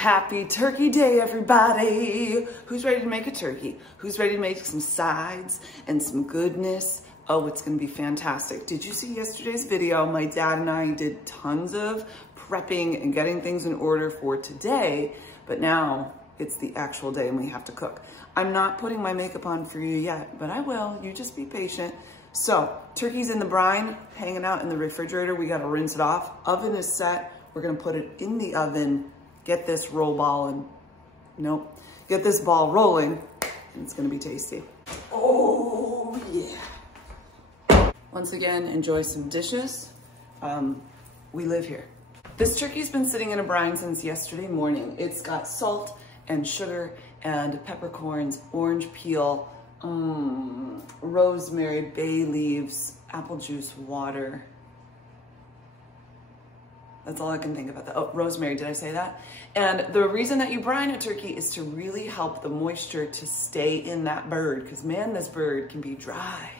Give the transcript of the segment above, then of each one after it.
Happy Turkey Day, everybody. Who's ready to make a turkey? Who's ready to make some sides and some goodness? Oh, it's gonna be fantastic. Did you see yesterday's video? My dad and I did tons of prepping and getting things in order for today, but now it's the actual day and we have to cook. I'm not putting my makeup on for you yet, but I will. You just be patient. So, turkey's in the brine, hanging out in the refrigerator. We gotta rinse it off. Oven is set. We're gonna put it in the oven. Get this get this ball rolling, and it's gonna be tasty. Oh yeah. Once again, enjoy some dishes. We live here. This turkey's been sitting in a brine since yesterday morning. It's got salt and sugar and peppercorns, orange peel, rosemary, bay leaves, apple juice, water. That's all I can think about. Oh, rosemary, did I say that? And the reason that you brine a turkey is to really help the moisture to stay in that bird, because man, this bird can be dry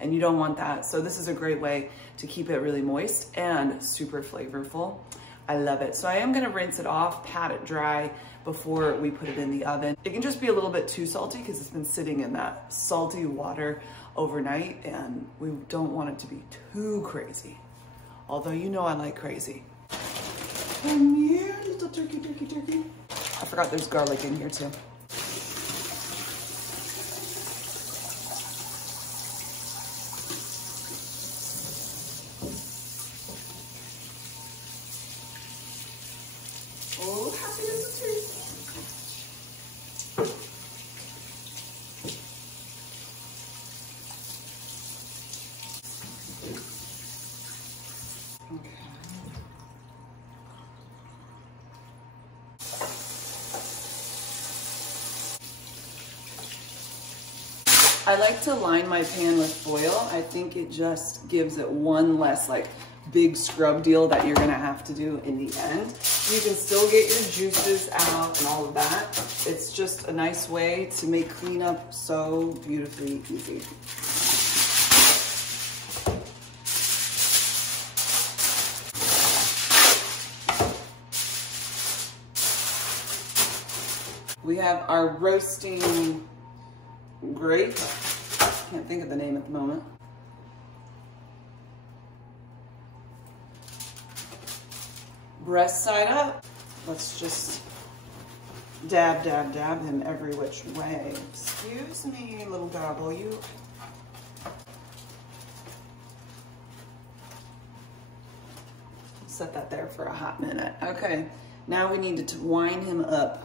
and you don't want that. So this is a great way to keep it really moist and super flavorful. I love it. So I am gonna rinse it off, pat it dry before we put it in the oven. It can just be a little bit too salty because it's been sitting in that salty water overnight and we don't want it to be too crazy. Although you know I like crazy. Come here, little turkey, turkey, turkey. I forgot there's garlic in here too. Oh, happy little turkey. Okay. I like to line my pan with foil. I think it just gives it one less like big scrub deal that you're gonna have to do in the end. You can still get your juices out and all of that. It's just a nice way to make cleanup so beautifully easy. We have our roasting grape. Can't think of the name at the moment. Breast side up. Let's just dab, dab, dab him every which way. Excuse me, little gobble, you. Set that there for a hot minute. Okay, now we need to twine him up.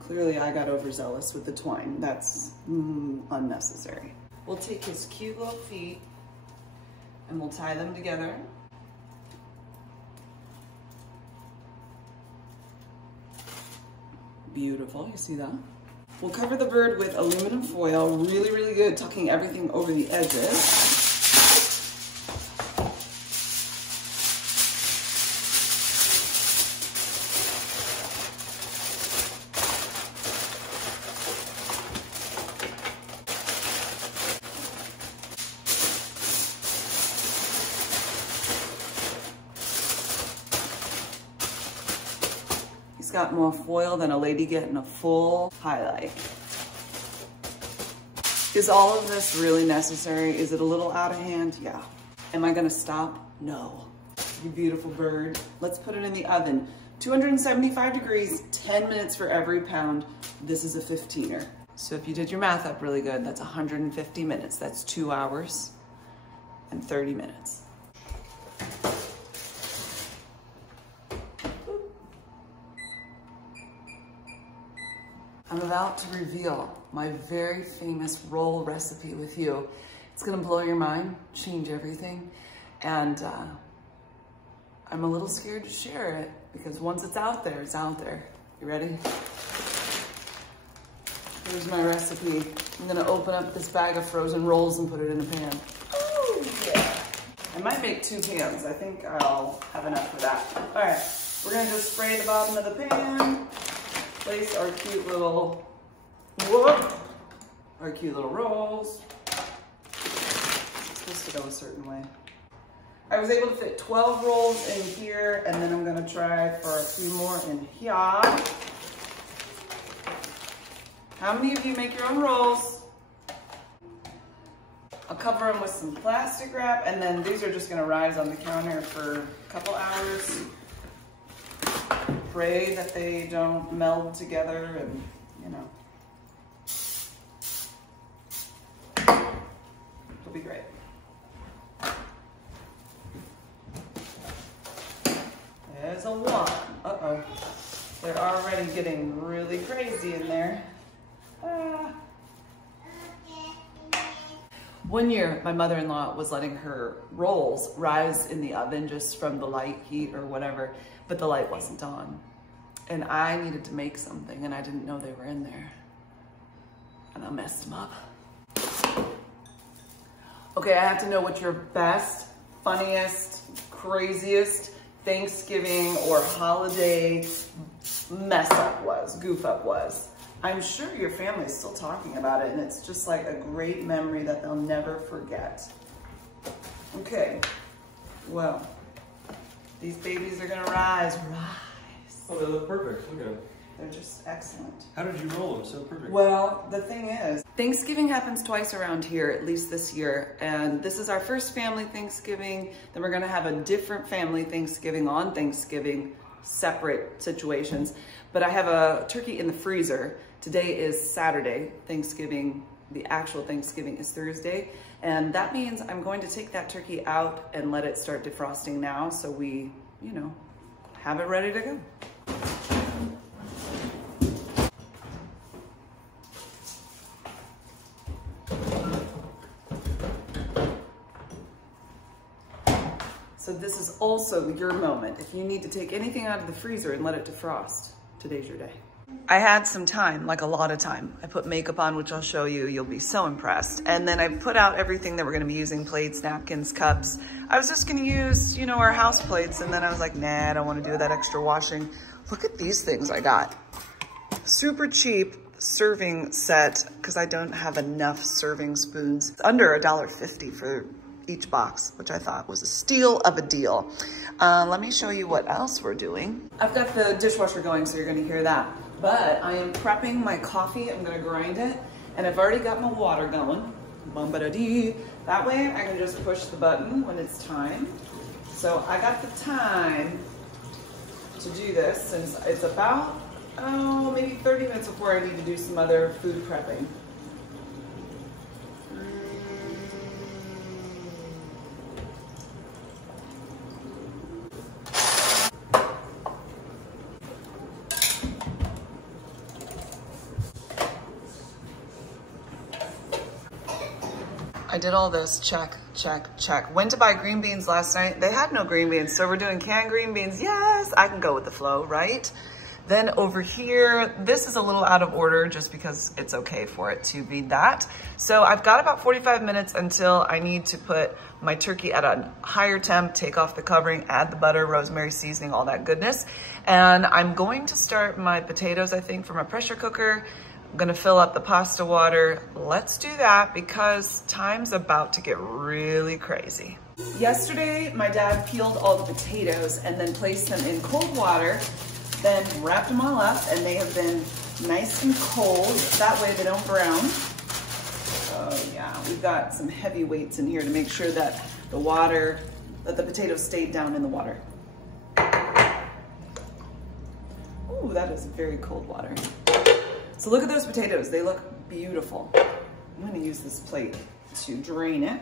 Clearly I got overzealous with the twine. That's unnecessary. We'll take his cute little feet and we'll tie them together. Beautiful, you see that? We'll cover the bird with aluminum foil, really, really good, tucking everything over the edges. Got more foil than a lady getting a full highlight. Is all of this really necessary? Is it a little out of hand? Yeah. Am I gonna stop? No. You beautiful bird. Let's put it in the oven. 275 degrees, 10 minutes for every pound. This is a 15er. So if you did your math up really good, that's 150 minutes. That's 2 hours and 30 minutes. I'm about to reveal my very famous roll recipe with you. It's gonna blow your mind, change everything, and I'm a little scared to share it because once it's out there, it's out there. You ready? Here's my recipe. I'm gonna open up this bag of frozen rolls and put it in a pan. Oh yeah. I might make 2 pans. I think I'll have enough for that. All right, we're gonna just spray the bottom of the pan. Place our cute little, rolls. It's supposed to go a certain way. I was able to fit 12 rolls in here, and then I'm gonna try for a few more in here. How many of you make your own rolls? I'll cover them with some plastic wrap, and then these are just gonna rise on the counter for a couple hours. Pray that they don't meld together, and you know. It'll be great. There's a one. Uh-oh. They're already getting really crazy in there. One year, my mother-in-law was letting her rolls rise in the oven just from the light heat or whatever, but the light wasn't on. And I needed to make something, and I didn't know they were in there. And I messed them up. Okay, I have to know what your best, funniest, craziest Thanksgiving or holiday mess up was, goof up was. I'm sure your family's still talking about it, and it's just like a great memory that they'll never forget. Okay, well, these babies are gonna rise. Oh, they look perfect. Look at them. They're just excellent. How did you roll them so perfect? Well, the thing is, Thanksgiving happens twice around here, at least this year. And this is our first family Thanksgiving. Then we're gonna have a different family Thanksgiving on Thanksgiving, separate situations. But I have a turkey in the freezer. Today is Saturday, Thanksgiving. The actual Thanksgiving is Thursday. And that means I'm going to take that turkey out and let it start defrosting now so we, you know, have it ready to go. So this is also your moment. If you need to take anything out of the freezer and let it defrost, today's your day. I had some time, like a lot of time. I put makeup on, which I'll show you. You'll be so impressed. And then I put out everything that we're gonna be using, plates, napkins, cups. I was just gonna use, you know, our house plates. And then I was like, nah, I don't wanna do that extra washing. Look at these things I got. Super cheap serving set, because I don't have enough serving spoons. It's under $1.50 for each box, which I thought was a steal of a deal. Let me show you what else we're doing. I've got the dishwasher going, so you're gonna hear that. But I am prepping my coffee. I'm gonna grind it, and I've already got my water going. Bum-ba-da-dee. That way I can just push the button when it's time. So I got the time to do this, since it's about, oh, maybe 30 minutes before I need to do some other food prepping. I did all this, check, check, check. Went to buy green beans last night. They had no green beans, so we're doing canned green beans. Yes, I can go with the flow, right? Then over here, this is a little out of order just because it's okay for it to be that. So I've got about 45 minutes until I need to put my turkey at a higher temp, take off the covering, add the butter, rosemary seasoning, all that goodness. And I'm going to start my potatoes, I think, from a pressure cooker. I'm gonna fill up the pasta water. Let's do that because time's about to get really crazy. Yesterday, my dad peeled all the potatoes and then placed them in cold water, then wrapped them all up, and they have been nice and cold. That way they don't brown. Oh yeah, we've got some heavy weights in here to make sure that the potatoes stayed down in the water. Ooh, that is very cold water. So look at those potatoes, they look beautiful. I'm gonna use this plate to drain it.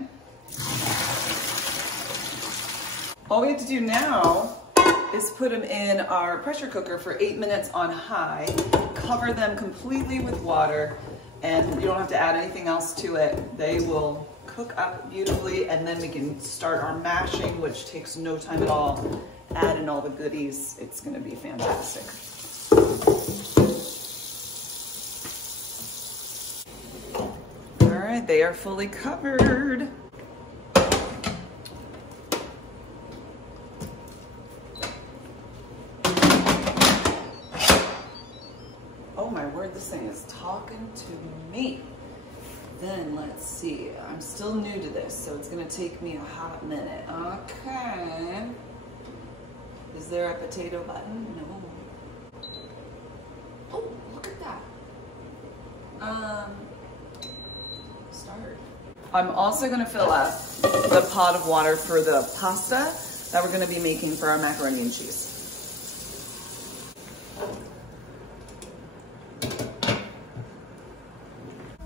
All we have to do now is put them in our pressure cooker for 8 minutes on high, cover them completely with water, and you don't have to add anything else to it. They will cook up beautifully, and then we can start our mashing, which takes no time at all. Add in all the goodies, it's gonna be fantastic. All right, they are fully covered. Oh my word, this thing is talking to me. then let's see, I'm still new to this, so it's gonna take me a hot minute. Okay. Is there a potato button? No. Oh, look at that. Start. I'm also gonna fill up the pot of water for the pasta that we're gonna be making for our macaroni and cheese.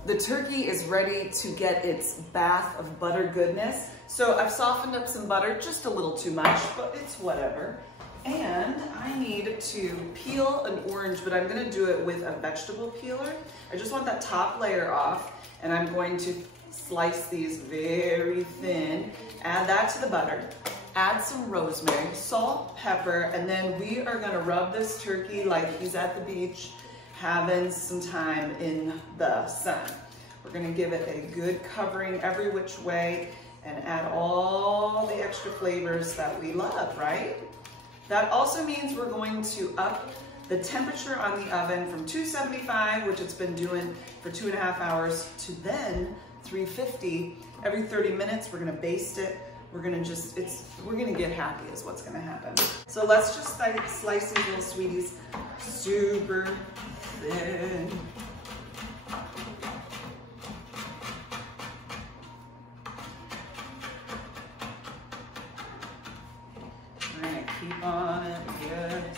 The turkey is ready to get its bath of butter goodness. So I've softened up some butter, just a little too much, but it's whatever. And I need to peel an orange, but I'm gonna do it with a vegetable peeler. I just want that top layer off, and I'm going to slice these very thin, add that to the butter, add some rosemary, salt, pepper, and then we are gonna rub this turkey like he's at the beach having some time in the sun. We're gonna give it a good covering every which way and add all the extra flavors that we love, right? That also means we're going to up the temperature on the oven from 275, which it's been doing for 2.5 hours, to then 350. Every 30 minutes, we're gonna baste it. We're gonna get happy is what's gonna happen. So let's just slice these little sweeties super thin. We're gonna keep on it, yes.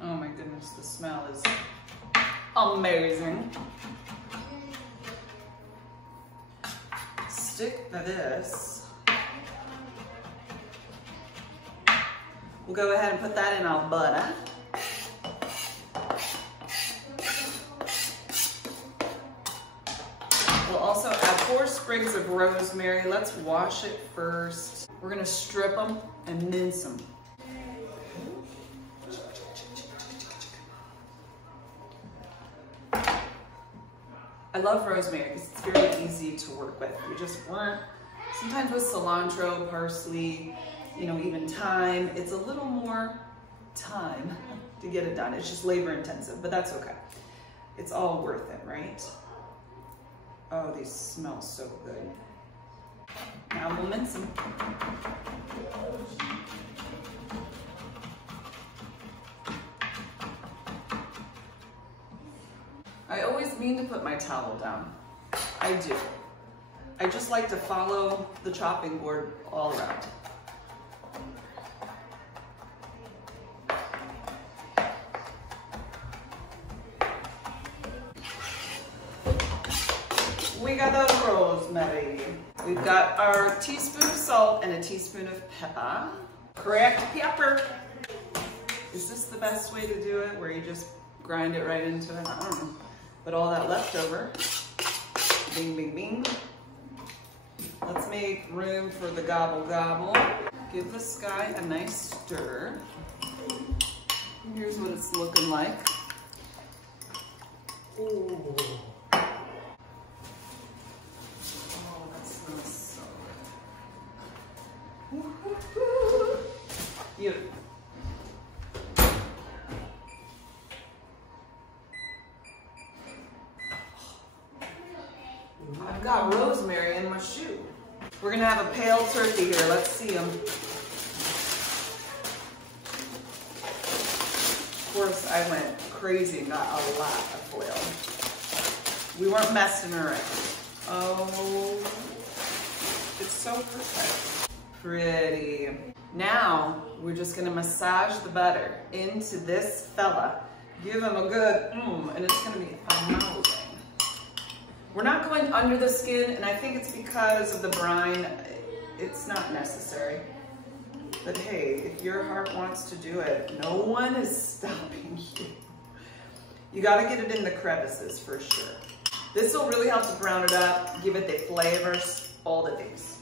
Oh my goodness, the smell is amazing. Stick to this. We'll go ahead and put that in our butter. We'll also add 4 sprigs of rosemary. Let's wash it first. We're gonna strip them and mince them. I love rosemary because it's very easy to work with. You just work, sometimes with cilantro, parsley, you know, even thyme, it's a little more time to get it done. It's just labor intensive, but that's okay. It's all worth it, right? Oh, these smell so good. Now we'll mince them. I always mean to put my towel down. I do. I just like to follow the chopping board all around. We got the rosemary. We've got our teaspoon of salt and a teaspoon of pepper. Cracked pepper. Is this the best way to do it, where you just grind it right into it? I don't know. But all that leftover, bing, bing, bing. Let's make room for the gobble, gobble. Give this guy a nice stir. Here's what it's looking like. Ooh. Oh, that smells so good. Beautiful. I've got rosemary in my shoe. We're gonna have a pale turkey here. Let's see them. Of course, I went crazy and got a lot of foil. We weren't messing around. Oh, it's so perfect. Pretty. Now, we're just gonna massage the butter into this fella. Give him a good and it's gonna be amazing. We're not going under the skin, and I think it's because of the brine. It's not necessary. But hey, if your heart wants to do it, no one is stopping you. You gotta get it in the crevices for sure. This will really help to brown it up, give it the flavors, all the things.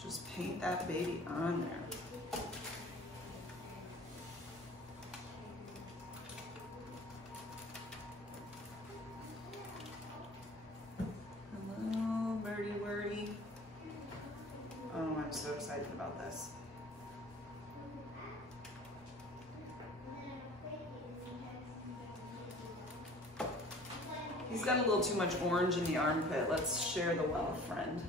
Just paint that baby on there. He's got a little too much orange in the armpit. Let's share the wealth, friend.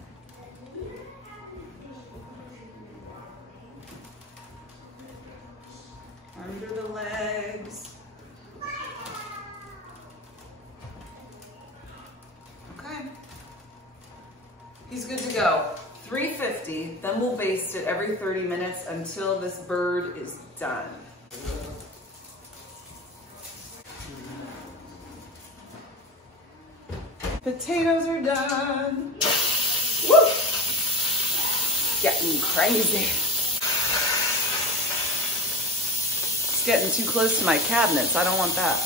Under the legs. Okay. He's good to go. 350, then we'll baste it every 30 minutes until this bird is done. Potatoes are done. Woo! Getting crazy. It's getting too close to my cabinets. I don't want that.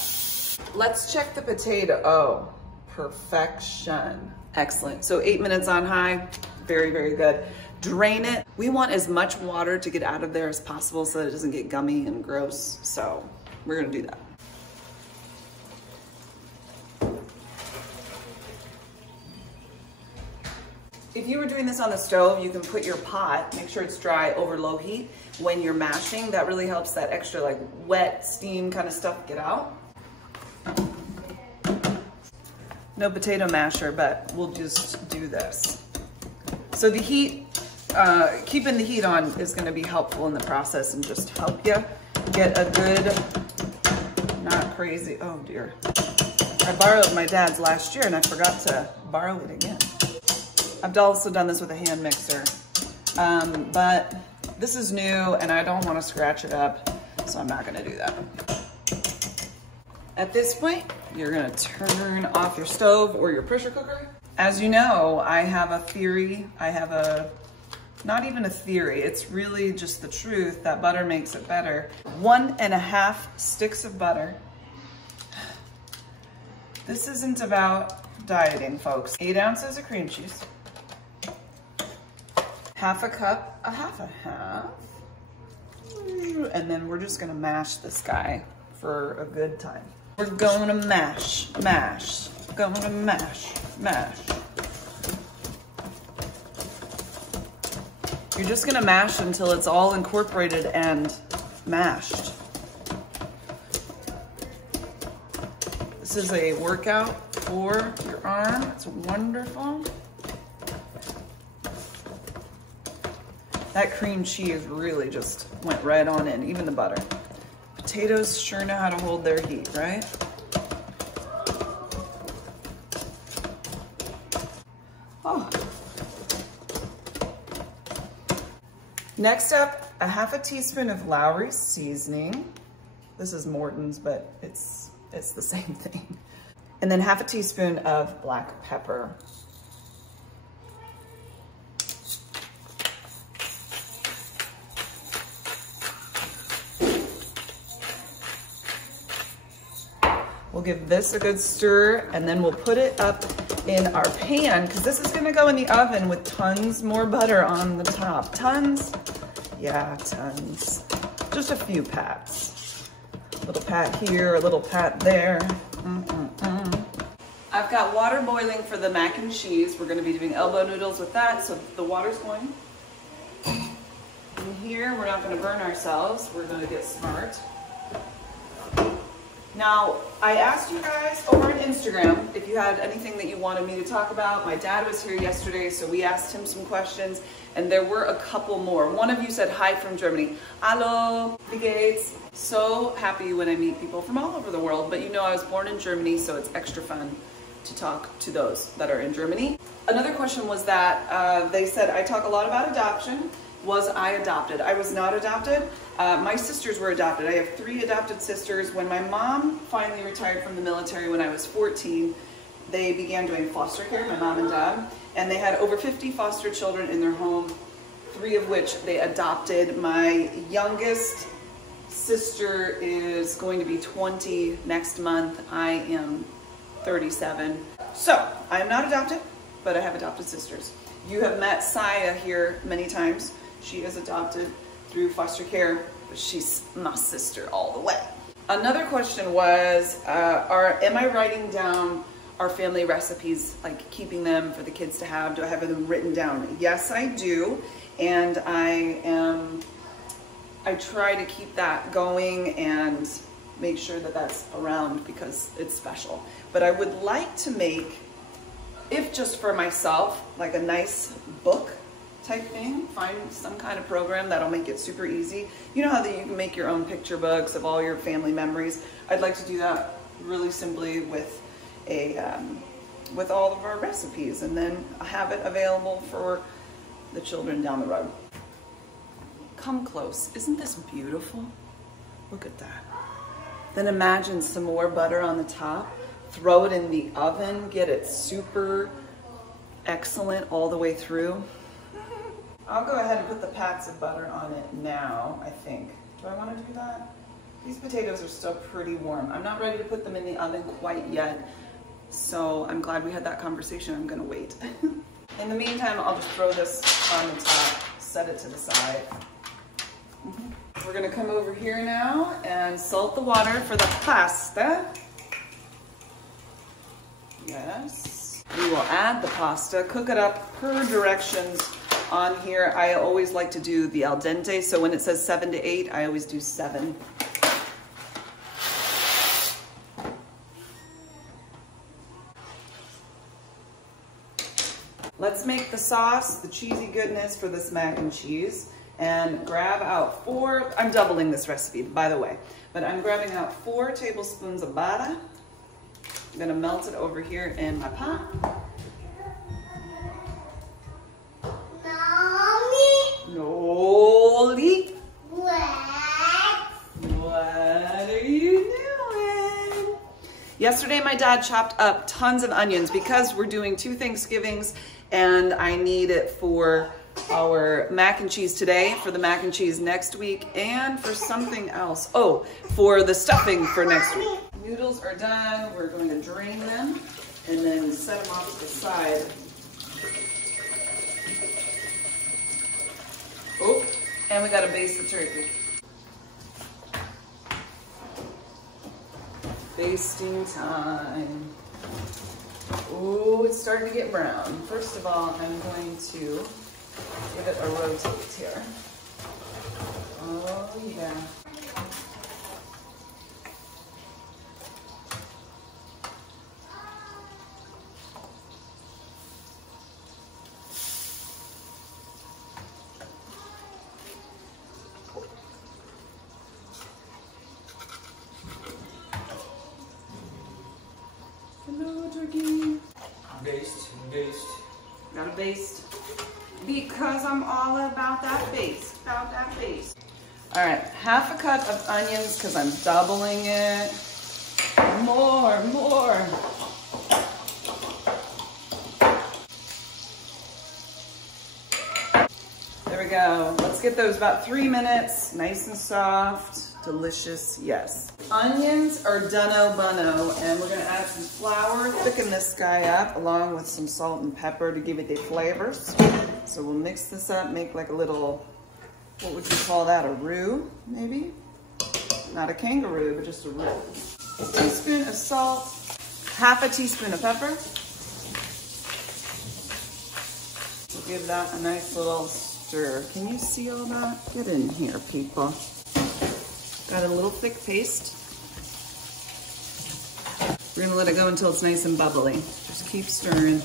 Let's check the potato. Oh, perfection. Excellent. So 8 minutes on high. Very, very good. Drain it. We want as much water to get out of there as possible so that it doesn't get gummy and gross. So we're gonna do that. If you were doing this on the stove, you can put your pot, make sure it's dry over low heat. When you're mashing, that really helps that extra like wet steam kind of stuff get out. No potato masher, but we'll just do this. So the heat, keeping the heat on is gonna be helpful in the process and just help you get a good, not crazy, oh dear. I borrowed my dad's last year and I forgot to borrow it again. I've also done this with a hand mixer, but this is new and I don't want to scratch it up, so I'm not going to do that. At this point, you're going to turn off your stove or your pressure cooker. As you know, I have a theory. Not even a theory, it's really just the truth that butter makes it better. 1.5 sticks of butter. This isn't about dieting, folks. 8 ounces of cream cheese. Half a cup, a half, and then we're just gonna mash this guy for a good time. We're going to mash, mash, going to mash, mash. You're just gonna mash until it's all incorporated and mashed. This is a workout for your arm. It's wonderful. That cream cheese really just went right on in, even the butter. Potatoes sure know how to hold their heat, right? Oh. Next up, a half a teaspoon of Lowry's seasoning. This is Morton's, but it's the same thing. And then half a teaspoon of black pepper. We'll give this a good stir and then we'll put it up in our pan because this is gonna go in the oven with tons more butter on the top. Tons? Yeah, tons. Just a few pats. A little pat here, a little pat there. I've got water boiling for the mac and cheese. We're gonna be doing elbow noodles with that, so the water's going. In here, we're not gonna burn ourselves. We're gonna get smart. Now, I asked you guys over on Instagram if you had anything that you wanted me to talk about. My dad was here yesterday, so we asked him some questions, and there were a couple more. One of you said hi from Germany. Hallo, wie geht's? So happy when I meet people from all over the world, but you know I was born in Germany, so it's extra fun to talk to those that are in Germany. Another question was that they said I talk a lot about adoption. Was I adopted? I was not adopted. My sisters were adopted. I have 3 adopted sisters. When my mom finally retired from the military when I was 14, they began doing foster care, my mom and dad, and they had over 50 foster children in their home, 3 of which they adopted. My youngest sister is going to be 20 next month. I am 37. So, I am not adopted, but I have adopted sisters. You have met Saya here many times. She is adopted through foster care, but she's my sister all the way. Another question was, am I writing down our family recipes, like keeping them for the kids to have? Do I have them written down? Yes, I do. And I try to keep that going, and make sure that that's around because it's special. But I would like to make, if just for myself, like a nice book type thing, find some kind of program that'll make it super easy. You know how that you can make your own picture books of all your family memories? I'd like to do that really simply with with all of our recipes, and then have it available for the children down the road. Come close. Isn't this beautiful? Look at that. Then imagine some more butter on the top. Throw it in the oven. Get it super excellent all the way through. I'll go ahead and put the pats of butter on it now, I think. Do I want to do that? These potatoes are still pretty warm. I'm not ready to put them in the oven quite yet, so I'm glad we had that conversation. I'm gonna wait. In the meantime, I'll just throw this on the top, set it to the side. We're gonna come over here now and salt the water for the pasta. Yes. We will add the pasta, cook it up per directions on here. I always like to do the al dente, so when it says 7 to 8, I always do 7. Let's make the sauce, the cheesy goodness for this mac and cheese, and grab out 4, I'm doubling this recipe, by the way, but I'm grabbing out 4 tablespoons of butter. I'm gonna melt it over here in my pot. Noli. What are you doing? Yesterday, my dad chopped up tons of onions because we're doing 2 Thanksgivings, and I need it for our mac and cheese today, for the mac and cheese next week, and for something else. Oh, for the stuffing for next week. Noodles are done. We're going to drain them and then set them off to the side. Oh, and we gotta baste the turkey. Basting time. Oh, it's starting to get brown. First of all, I'm going to give it a rotate here. Oh, yeah. Hello, turkey. Baste. Gotta baste. Because I'm all about that baste. All right, half a cup of onions because I'm doubling it. More. There we go. Let's get those about 3 minutes, nice and soft. Delicious, yes. Onions are done-o bunno, and we're gonna add some flour, thicken this guy up, along with some salt and pepper to give it the flavors. So we'll mix this up, make like a little, what would you call that, a roux, maybe? Not a kangaroo, but just a roux. A teaspoon of salt, half a teaspoon of pepper. So give that a nice little stir. Can you see all that? Get in here, people. Got a little thick paste. We're gonna let it go until it's nice and bubbly. Just keep stirring.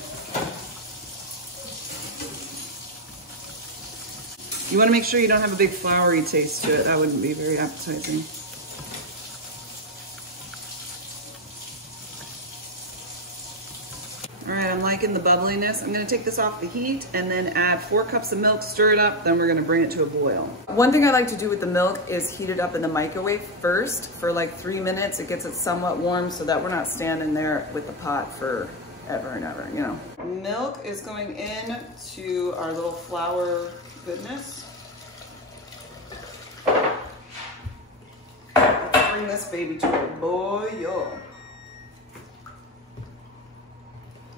You wanna make sure you don't have a big floury taste to it. That wouldn't be very appetizing. All right, I'm liking the bubbliness. I'm gonna take this off the heat and then add 4 cups of milk, stir it up, then we're gonna bring it to a boil. One thing I like to do with the milk is heat it up in the microwave first for like 3 minutes. It gets it somewhat warm so that we're not standing there with the pot for ever and ever, you know. Milk is going in to our little flour goodness. Let's bring this baby to a boil.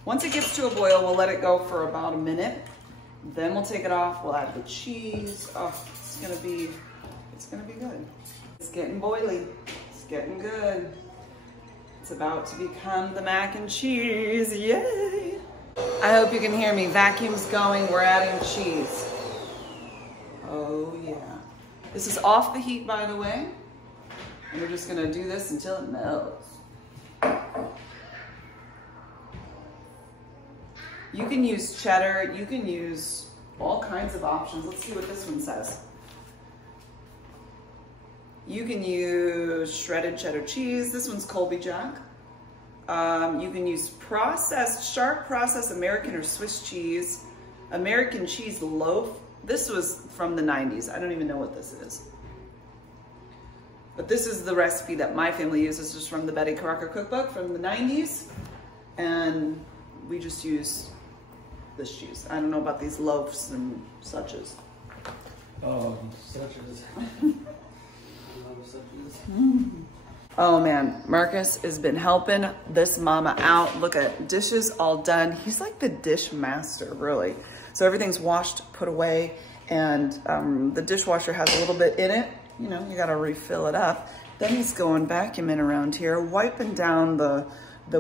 Once it gets to a boil, we'll let it go for about a minute. Then we'll take it off. We'll add the cheese. Oh, it's gonna be good. It's getting boily. It's getting good. It's about to become the mac and cheese. Yay! I hope you can hear me. Vacuum's going. We're adding cheese. Oh yeah. This is off the heat, by the way. And we're just gonna do this until it melts. You can use cheddar, you can use all kinds of options. Let's see what this one says. You can use shredded cheddar cheese. This one's Colby Jack. You can use sharp processed American or Swiss cheese, American cheese loaf. This was from the 90s. I don't even know what this is. But this is the recipe that my family uses. This is from the Betty Crocker cookbook from the 90s. And we just use this cheese. I don't know about these loaves and suches. Oh, suches. Oh man, Marcus has been helping this mama out. Look at dishes all done. He's like the dish master, really. So everything's washed, put away, and the dishwasher has a little bit in it. You know, you gotta refill it up. Then he's going vacuuming around here, wiping down the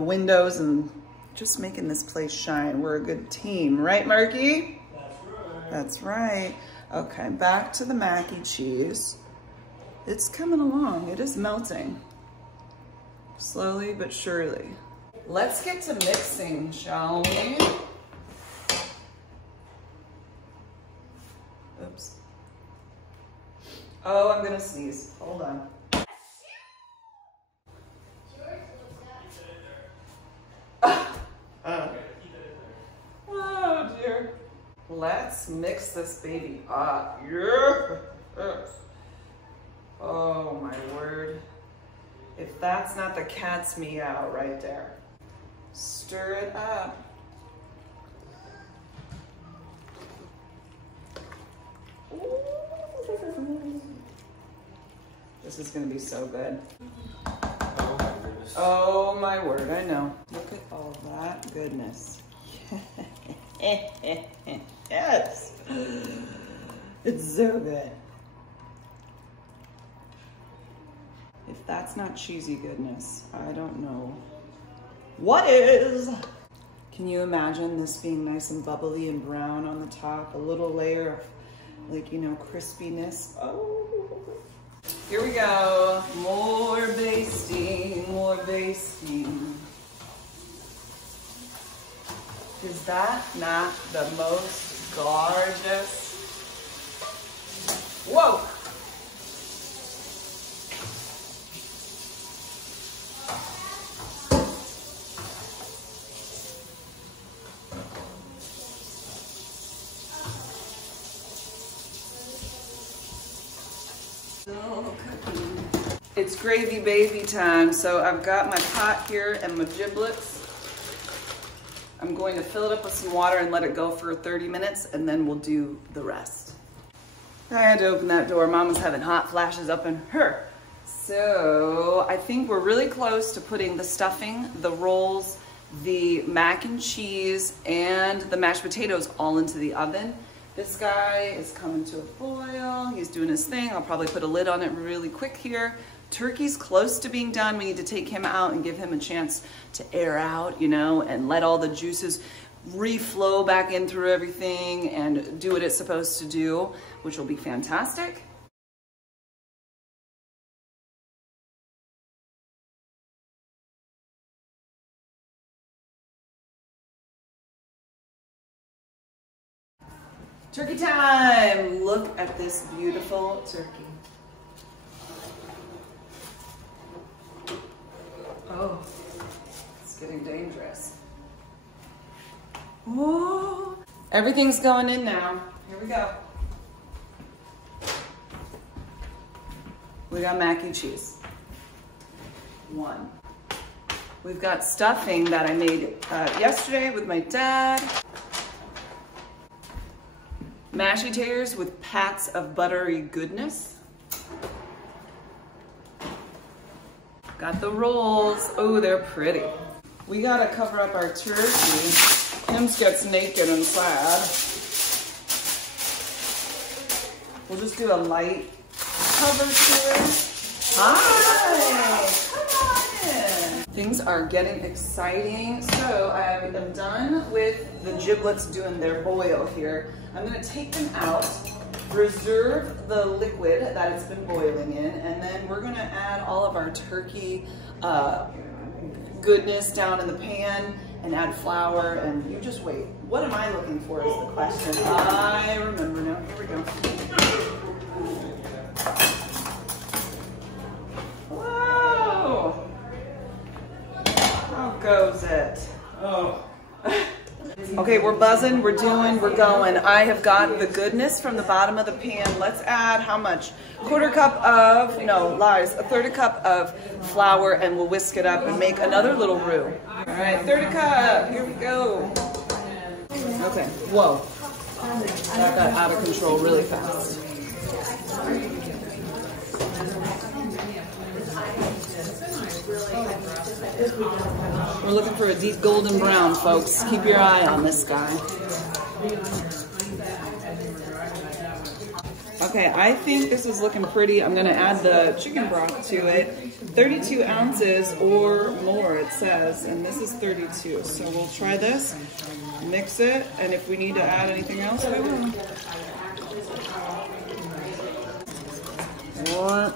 windows and just making this place shine. We're a good team, right, Marky? That's right. That's right. Okay, back to the mac and cheese. It's coming along, it is melting. Slowly but surely. Let's get to mixing, shall we? Oops. Oh, I'm gonna sneeze. Hold on. Oh dear. Let's mix this baby up. Yeah. Oh my word. If that's not the cat's meow right there. Stir it up. This is gonna be so good. Oh my goodness. Oh my word, I know. Look at all that goodness. Yes. It's so good. If that's not cheesy goodness, I don't know what is. Can you imagine this being nice and bubbly and brown on the top? A little layer of, like, you know, crispiness. Oh. Here we go. More basting, more basting. Is that not the most gorgeous? Whoa! It's gravy baby time, so I've got my pot here and my giblets. I'm going to fill it up with some water and let it go for 30 minutes, and then we'll do the rest. I had to open that door. Mama's having hot flashes up in her. So I think we're really close to putting the stuffing, the rolls, the mac and cheese, and the mashed potatoes all into the oven. This guy is coming to a boil. He's doing his thing. I'll probably put a lid on it really quick here. Turkey's close to being done. We need to take him out and give him a chance to air out, you know, and let all the juices reflow back in through everything and do what it's supposed to do, which will be fantastic. Turkey time! Look at this beautiful turkey. Oh, it's getting dangerous. Whoa. Everything's going in now. Here we go. We got mac and cheese. One. We've got stuffing that I made yesterday with my dad. Mashed taters with pats of buttery goodness. Got the rolls. Oh, they're pretty. We gotta cover up our turkey. Kim's gets naked and sad. We'll just do a light cover to it. Hi, come on in. Things are getting exciting. So I am done with the giblets doing their boil here. I'm gonna take them out reserve the liquid that it's been boiling in, and then we're gonna add all of our turkey goodness down in the pan and add flour, and you just wait. What am I looking for is the question. I remember now, here we go. Whoa! How goes it? Oh. Okay, we're buzzing, we're doing, we're going. I have got the goodness from the bottom of the pan. Let's add how much? A third cup of flour, and we'll whisk it up and make another little roux. All right, third cup, here we go. Okay, whoa. That got out of control really fast. We're looking for a deep golden brown, folks. Keep your eye on this guy. Okay, I think this is looking pretty. I'm gonna add the chicken broth to it. 32 ounces or more, it says, and this is 32. So we'll try this, mix it, and if we need to add anything else, we will. More.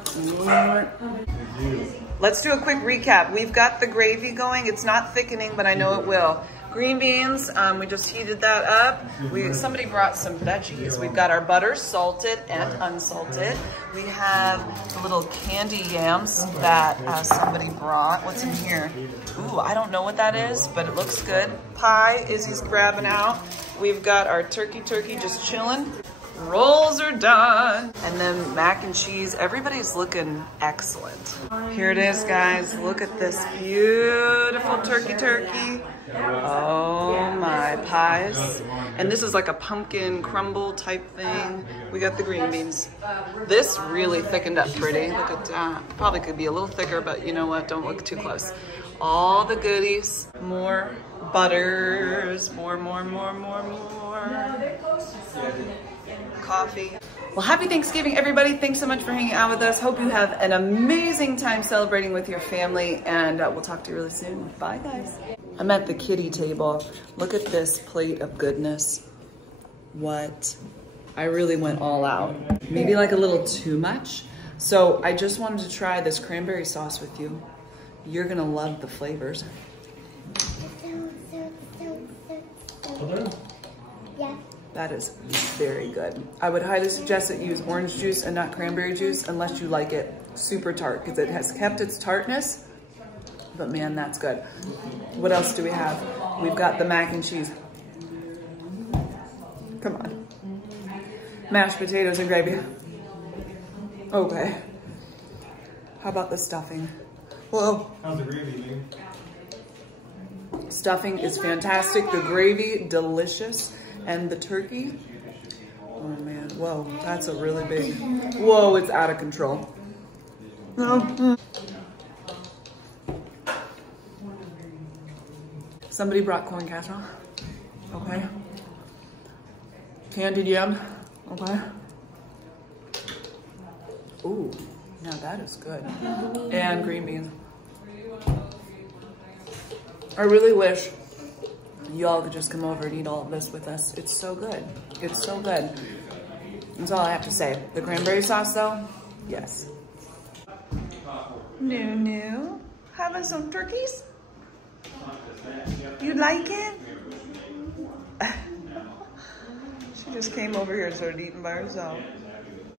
Let's do a quick recap. We've got the gravy going. It's not thickening, but I know it will. Green beans, we just heated that up. Somebody brought some veggies. We've got our butter, salted and unsalted. We have the little candy yams that somebody brought. What's in here? Ooh, I don't know what that is, but it looks good. Pie, Izzy's grabbing out. We've got our turkey just chilling. Rolls are done. And then mac and cheese. Everybody's looking excellent. Here it is, guys. Look at this beautiful turkey. Oh my pies. And this is like a pumpkin crumble type thing. We got the green beans. This really thickened up pretty. Look at that. Probably could be a little thicker, but you know what? Don't look too close. All the goodies. More butters. More. Coffee. Well, happy Thanksgiving, everybody. Thanks so much for hanging out with us. Hope you have an amazing time celebrating with your family, and we'll talk to you really soon. Bye, guys. I'm at the kiddie table. Look at this plate of goodness. What? I really went all out. Maybe like a little too much. So I just wanted to try this cranberry sauce with you. You're gonna love the flavors. Yeah. That is very good. I would highly suggest that you use orange juice and not cranberry juice unless you like it super tart, because it has kept its tartness, but man, that's good. What else do we have? We've got the mac and cheese. Come on. Mashed potatoes and gravy. Okay. How about the stuffing? Whoa. How's the gravy, Meg? Stuffing is fantastic. The gravy, delicious. And the turkey, oh man, whoa, that's a really big, whoa, it's out of control. Somebody brought corn casserole, okay. Candied yam, okay. Ooh, now that is good. And green beans. I really wish y'all could just come over and eat all of this with us. It's so good. It's so good. That's all I have to say. The cranberry sauce though, yes. New. Having some turkeys? You like it? She just came over here and started eating by herself.